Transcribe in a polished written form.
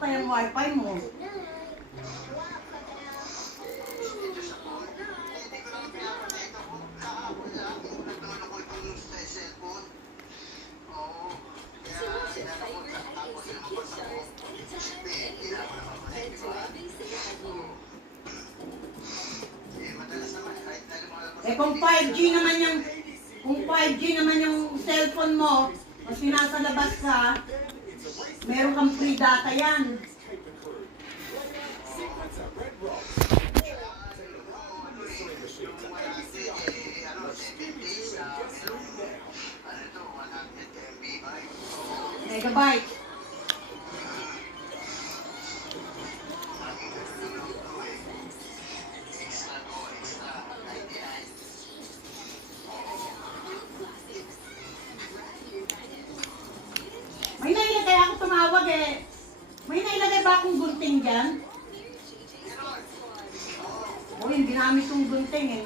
pa yung wifi mo. Eh kung 5G naman yung cellphone mo, o sinasa labas ka, meron kang free data yan. Megabyte. May nailagay ako tumawag eh. May nailagay ba akong gunting dyan? O, hindi namin itong gunting eh.